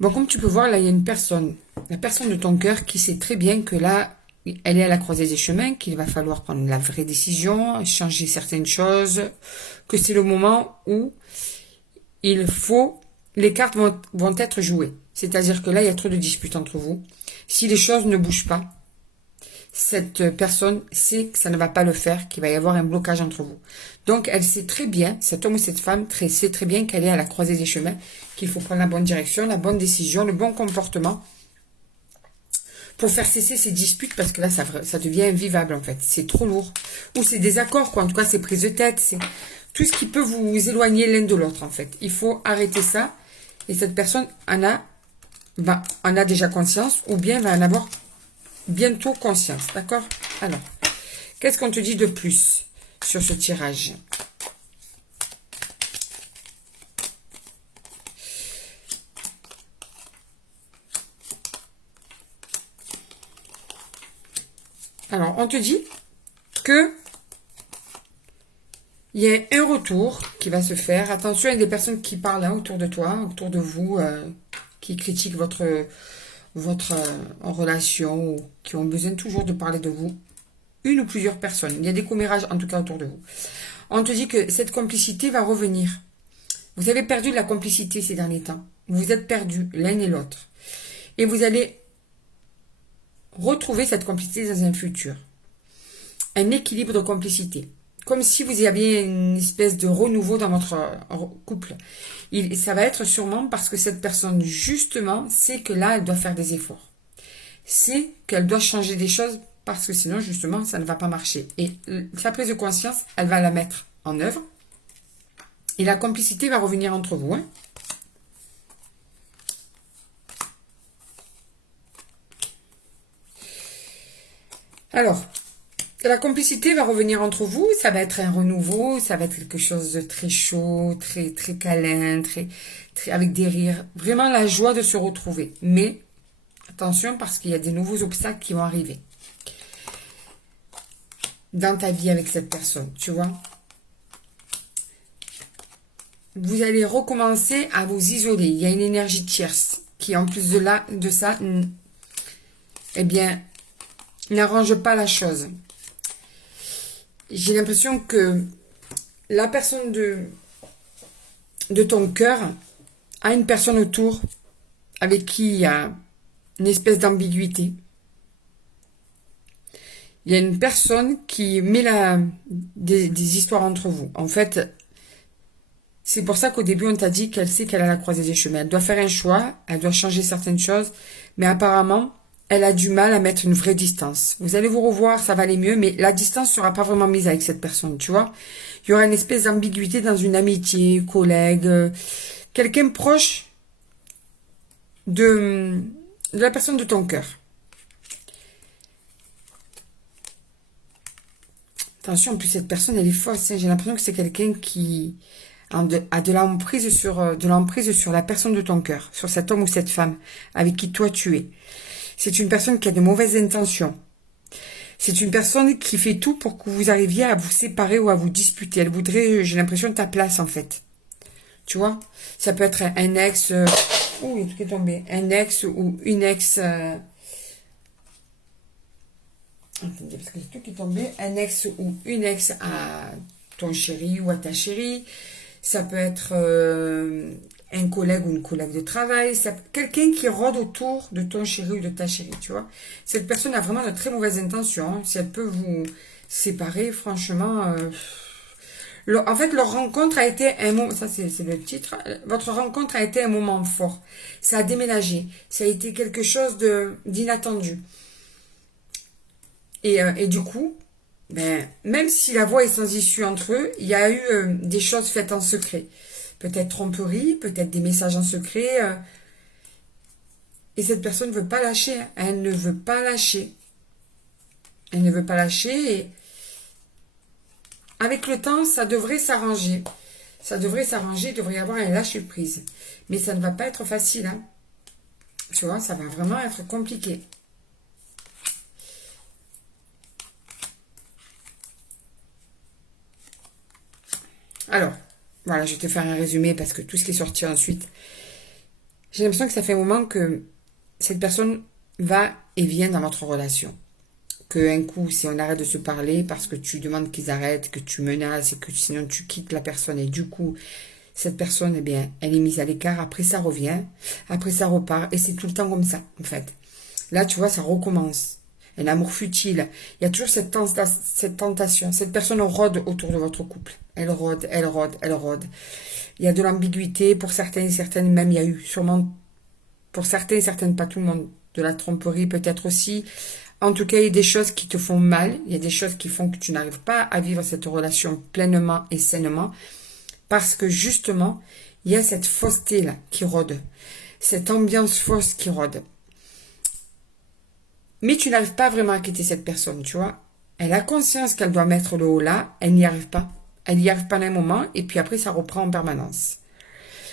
Bon, comme tu peux voir, là, il y a une personne, la personne de ton cœur qui sait très bien que là, elle est à la croisée des chemins, qu'il va falloir prendre la vraie décision, changer certaines choses, que c'est le moment où il faut, les cartes vont être jouées. C'est-à-dire que là, il y a trop de disputes entre vous. Si les choses ne bougent pas, cette personne sait que ça ne va pas le faire, qu'il va y avoir un blocage entre vous. Donc, elle sait très bien, cet homme ou cette femme sait très bien qu'elle est à la croisée des chemins, qu'il faut prendre la bonne direction, la bonne décision, le bon comportement pour faire cesser ces disputes, parce que là, ça devient invivable, en fait. C'est trop lourd. Ou c'est des accords, quoi. En tout cas, c'est prise de tête, c'est tout ce qui peut vous éloigner l'un de l'autre, en fait. Il faut arrêter ça. Et cette personne en a déjà conscience, ou bien va en avoir bientôt conscience, d'accord? Alors, qu'est-ce qu'on te dit de plus sur ce tirage? Alors, on te dit que il y a un retour qui va se faire. Attention, il y a des personnes qui parlent là, autour de toi, autour de vous, qui critiquent votre en relation, ou qui ont besoin toujours de parler de vous. Une ou plusieurs personnes. Il y a des commérages, en tout cas, autour de vous. On te dit que cette complicité va revenir. Vous avez perdu de la complicité ces derniers temps. Vous vous êtes perdus l'un et l'autre. Et vous allez retrouver cette complicité dans un futur. Un équilibre de complicité. Comme si vous y aviez une espèce de renouveau dans votre couple. Ça va être sûrement parce que cette personne, justement, sait que là, elle doit faire des efforts. Sait qu'elle doit changer des choses parce que sinon, justement, ça ne va pas marcher. Et sa prise de conscience, elle va la mettre en œuvre. Et la complicité va revenir entre vous. Hein. Alors, la complicité va revenir entre vous, ça va être un renouveau, ça va être quelque chose de très chaud, très très câlin, avec des rires, vraiment la joie de se retrouver. Mais attention parce qu'il y a des nouveaux obstacles qui vont arriver dans ta vie avec cette personne, tu vois. Vous allez recommencer à vous isoler. Il y a une énergie tierce qui, en plus de ça, eh bien, n'arrange pas la chose. J'ai l'impression que la personne de ton cœur a une personne autour avec qui il y a une espèce d'ambiguïté. Il y a une personne qui met des histoires entre vous. En fait, c'est pour ça qu'au début, on t'a dit qu'elle sait qu'elle a la croisée des chemins. Elle doit faire un choix, elle doit changer certaines choses, mais apparemment, elle a du mal à mettre une vraie distance. Vous allez vous revoir, ça va aller mieux, mais la distance sera pas vraiment mise avec cette personne, tu vois. Il y aura une espèce d'ambiguïté dans une amitié, collègue, quelqu'un proche de la personne de ton cœur. Attention, en plus, cette personne, elle est fausse. Hein. J'ai l'impression que c'est quelqu'un qui a de l'emprise sur la personne de ton cœur, sur cet homme ou cette femme avec qui toi tu es. C'est une personne qui a de mauvaises intentions. C'est une personne qui fait tout pour que vous arriviez à vous séparer ou à vous disputer. Elle voudrait, j'ai l'impression, ta place, en fait. Tu vois? Ça peut être un ex... Oh, il y a tout qui est tombé. Un ex ou une ex... Attendez, parce que c'est tout qui est tombé. Un ex ou une ex à ton chéri ou à ta chérie. Ça peut être un collègue ou une collègue de travail. Quelqu'un qui rôde autour de ton chéri ou de ta chérie, tu vois. Cette personne a vraiment de très mauvaises intentions. Hein. Si elle peut vous séparer, franchement... En fait, leur rencontre a été un moment... Ça, c'est le titre. Votre rencontre a été un moment fort. Ça a déménagé. Ça a été quelque chose d'inattendu. Et du coup, ben, même si la voie est sans issue entre eux, il y a eu des choses faites en secret. Peut-être tromperie, peut-être des messages en secret. Et cette personne ne veut pas lâcher. Hein. Elle ne veut pas lâcher. Elle ne veut pas lâcher. Et avec le temps, ça devrait s'arranger. Ça devrait s'arranger. Il devrait y avoir un lâcher-prise. Mais ça ne va pas être facile. Hein. Tu vois, ça va vraiment être compliqué. Alors, voilà, je vais te faire un résumé parce que tout ce qui est sorti ensuite, J'ai l'impression que ça fait un moment que cette personne va et vient dans votre relation. Que un coup, si on arrête de se parler parce que tu demandes qu'ils arrêtent, que tu menaces et que sinon tu quittes la personne et du coup, cette personne, eh bien, elle est mise à l'écart, après ça revient, après ça repart et c'est tout le temps comme ça, en fait. Là, tu vois, ça recommence. Un amour futile. Il y a toujours cette tentation. Cette personne rôde autour de votre couple. Elle rôde, elle rôde, elle rôde. Il y a de l'ambiguïté pour certains et certaines. Même il y a eu sûrement, pour certains et certaines, pas tout le monde, de la tromperie peut-être aussi. En tout cas, il y a des choses qui te font mal. Il y a des choses qui font que tu n'arrives pas à vivre cette relation pleinement et sainement. Parce que justement, il y a cette fausseté-là qui rôde. Cette ambiance fausse qui rôde. Mais tu n'arrives pas vraiment à quitter cette personne, tu vois. Elle a conscience qu'elle doit mettre le haut là, elle n'y arrive pas. Elle n'y arrive pas d'un moment, et puis après, ça reprend en permanence.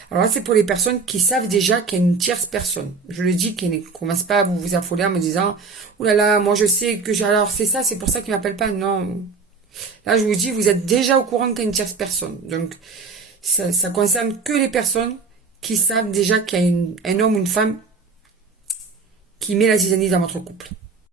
Alors là, c'est pour les personnes qui savent déjà qu'il y a une tierce personne. Je le dis, qui ne commence pas à vous affoler en me disant, oh là là, moi je sais que j'ai, alors c'est ça, c'est pour ça qu'il m'appelle pas. Non. Là, je vous dis, vous êtes déjà au courant qu'il y a une tierce personne. Donc, ça concerne que les personnes qui savent déjà qu'il y a un homme ou une femme qui met la zizanie dans votre couple.